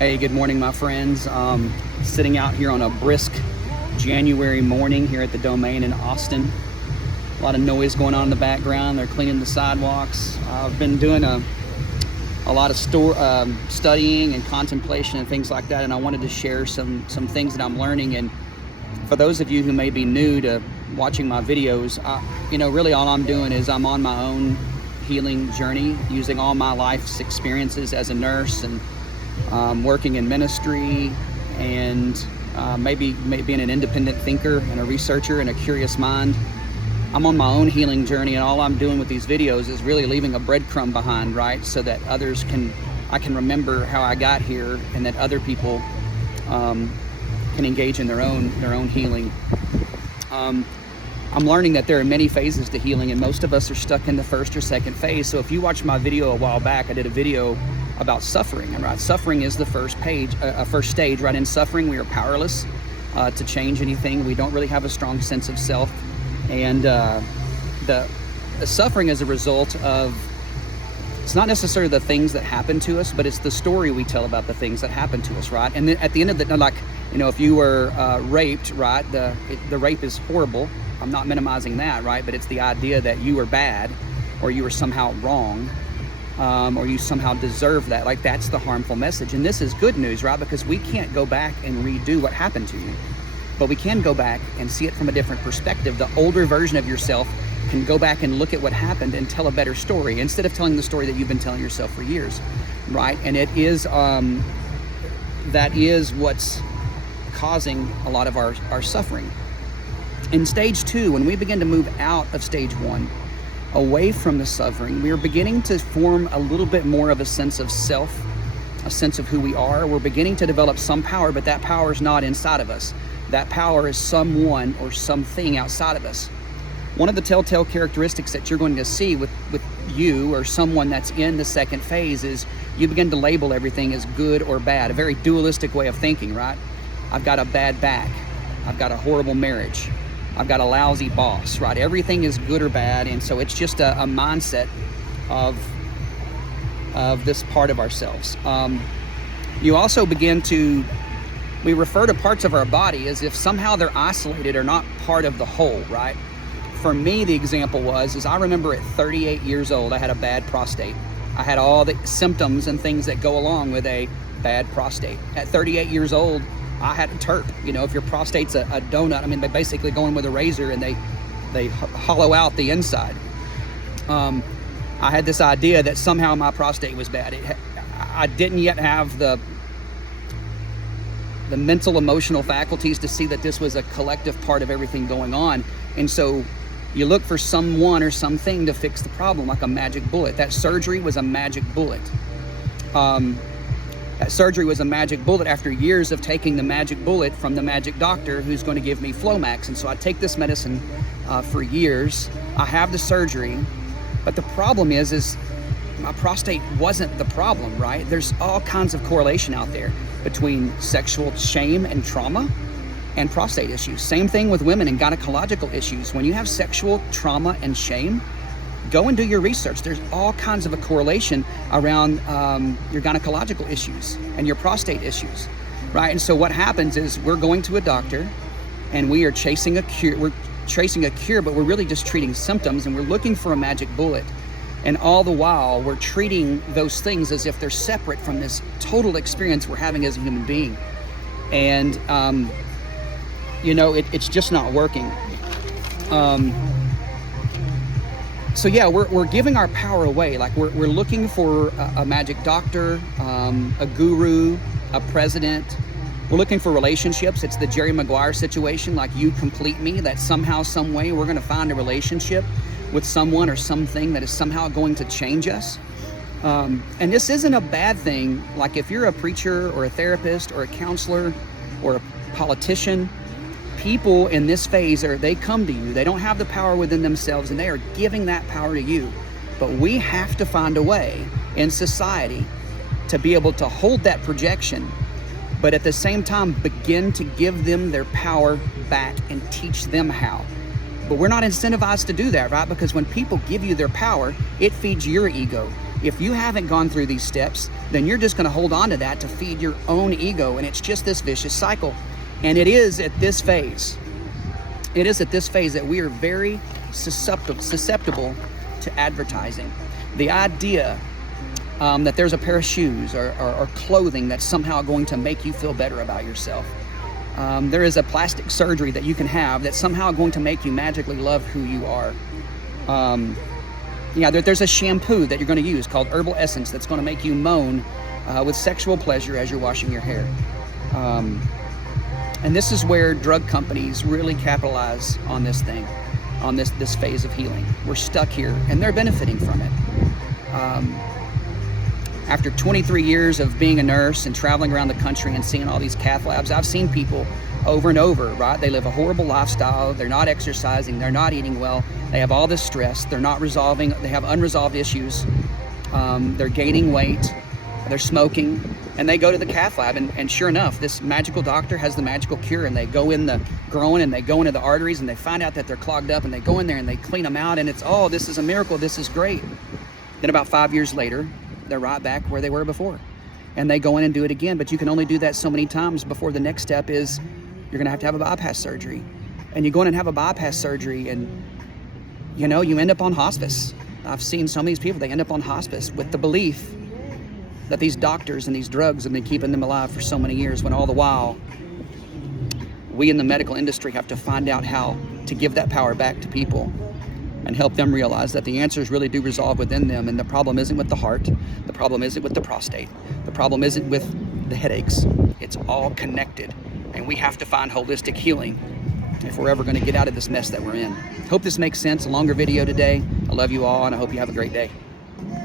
Hey, good morning, my friends. Sitting out here on a brisk January morning here at the Domain in Austin. A lot of noise going on in the background. They're cleaning the sidewalks. I've been doing a lot of studying and contemplation and things like that, and I wanted to share some things that I'm learning. And for those of you who may be new to watching my videos, really all I'm doing is I'm on my own healing journey, using all my life's experiences as a nurse and working in ministry, and maybe being an independent thinker and a researcher and a curious mind. I'm on my own healing journey, and all I'm doing with these videos is really leaving a breadcrumb behind, right? So that I can remember how I got here, and that other people can engage in their own healing. I'm learning that there are many phases to healing, and most of us are stuck in the first or second phase. So if you watched my video a while back, I did a video about suffering, and right, suffering is the first stage, right? In suffering, we are powerless to change anything. We don't really have a strong sense of self, and the suffering is a result of, it's not necessarily the things that happen to us, but it's the story we tell about the things that happen to us, right? And then at the end of the, like, if you were raped, right, the rape is horrible. I'm not minimizing that, right? But it's the idea that you were bad, or you were somehow wrong, or you somehow deserve that. Like, that's the harmful message. And this is good news, right? Because we can't go back and redo what happened to you, but we can go back and see it from a different perspective. The older version of yourself can go back and look at what happened and tell a better story, instead of telling the story that you've been telling yourself for years, right? And it is, that is what's causing a lot of our suffering. In stage 2, when we begin to move out of stage 1, away from the suffering, we are beginning to form a little bit more of a sense of self, a sense of who we are. We're beginning to develop some power, but that power is not inside of us. That power is someone or something outside of us. One of the telltale characteristics that you're going to see with you or someone that's in the second phase is you begin to label everything as good or bad, a very dualistic way of thinking, right? I've got a bad back. I've got a horrible marriage. I've got a lousy boss, right? Everything is good or bad, and so it's just a mindset of this part of ourselves. You also we refer to parts of our body as if somehow they're isolated or not part of the whole, right? For me, the example is I remember at 38 years old, I had a bad prostate. I had all the symptoms and things that go along with a bad prostate. At 38 years old, I had a TURP. If your prostate's a donut, they basically go in with a razor and they hollow out the inside. I had this idea that somehow my prostate was bad. I didn't yet have the mental, emotional faculties to see that this was a collective part of everything going on. And so you look for someone or something to fix the problem, like a magic bullet. That surgery was a magic bullet. That surgery was a magic bullet after years of taking the magic bullet from the magic doctor who's going to give me Flomax. And so I take this medicine for years. I have the surgery, but the problem is my prostate wasn't the problem, right? There's all kinds of correlation out there between sexual shame and trauma and prostate issues. Same thing with women and gynecological issues. When you have sexual trauma and shame, go and do your research. There's all kinds of a correlation around your gynecological issues and your prostate issues, right? And so what happens is we're going to a doctor and we are chasing a cure. We're chasing a cure, but we're really just treating symptoms, and we're looking for a magic bullet. And all the while, we're treating those things as if they're separate from this total experience we're having as a human being. And, it's just not working. So yeah, we're giving our power away. Like we're looking for a magic doctor, a guru, a president. We're looking for relationships. It's the Jerry Maguire situation, like you complete me, that somehow, some way, we're gonna find a relationship with someone or something that is somehow going to change us. And this isn't a bad thing. Like if you're a preacher or a therapist or a counselor or a politician, people in this phase they come to you. They don't have the power within themselves, and they are giving that power to you. But we have to find a way in society to be able to hold that projection, but at the same time begin to give them their power back and teach them how. But we're not incentivized to do that, right? Because when people give you their power, it feeds your ego. If you haven't gone through these steps, then you're just going to hold on to that to feed your own ego, and it's just this vicious cycle. And it is at this phase that we are very susceptible to advertising. The idea that there's a pair of shoes or clothing that's somehow going to make you feel better about yourself. There is a plastic surgery that you can have that's somehow going to make you magically love who you are. There's a shampoo that you're going to use called Herbal Essence that's going to make you moan with sexual pleasure as you're washing your hair. And this is where drug companies really capitalize on this thing, on this phase of healing. We're stuck here, and they're benefiting from it. After 23 years of being a nurse and traveling around the country and seeing all these cath labs, I've seen people over and over, right? They live a horrible lifestyle. They're not exercising. They're not eating well. They have all this stress. They're not resolving. They have unresolved issues. They're gaining weight. They're smoking. And they go to the cath lab, and sure enough, this magical doctor has the magical cure, and they go in the groin and they go into the arteries and they find out that they're clogged up, and they go in there and they clean them out, and it's, oh, this is a miracle. This is great. Then about 5 years later, they're right back where they were before, and they go in and do it again. But you can only do that so many times before the next step is you're gonna have to have a bypass surgery. And you go in and have a bypass surgery, and you end up on hospice. I've seen some of these people, they end up on hospice with the belief that these doctors and these drugs have been keeping them alive for so many years, when all the while we in the medical industry have to find out how to give that power back to people and help them realize that the answers really do resolve within them. And the problem isn't with the heart. The problem isn't with the prostate. The problem isn't with the headaches. It's all connected. And we have to find holistic healing if we're ever going to get out of this mess that we're in. Hope this makes sense. A longer video today. I love you all, and I hope you have a great day.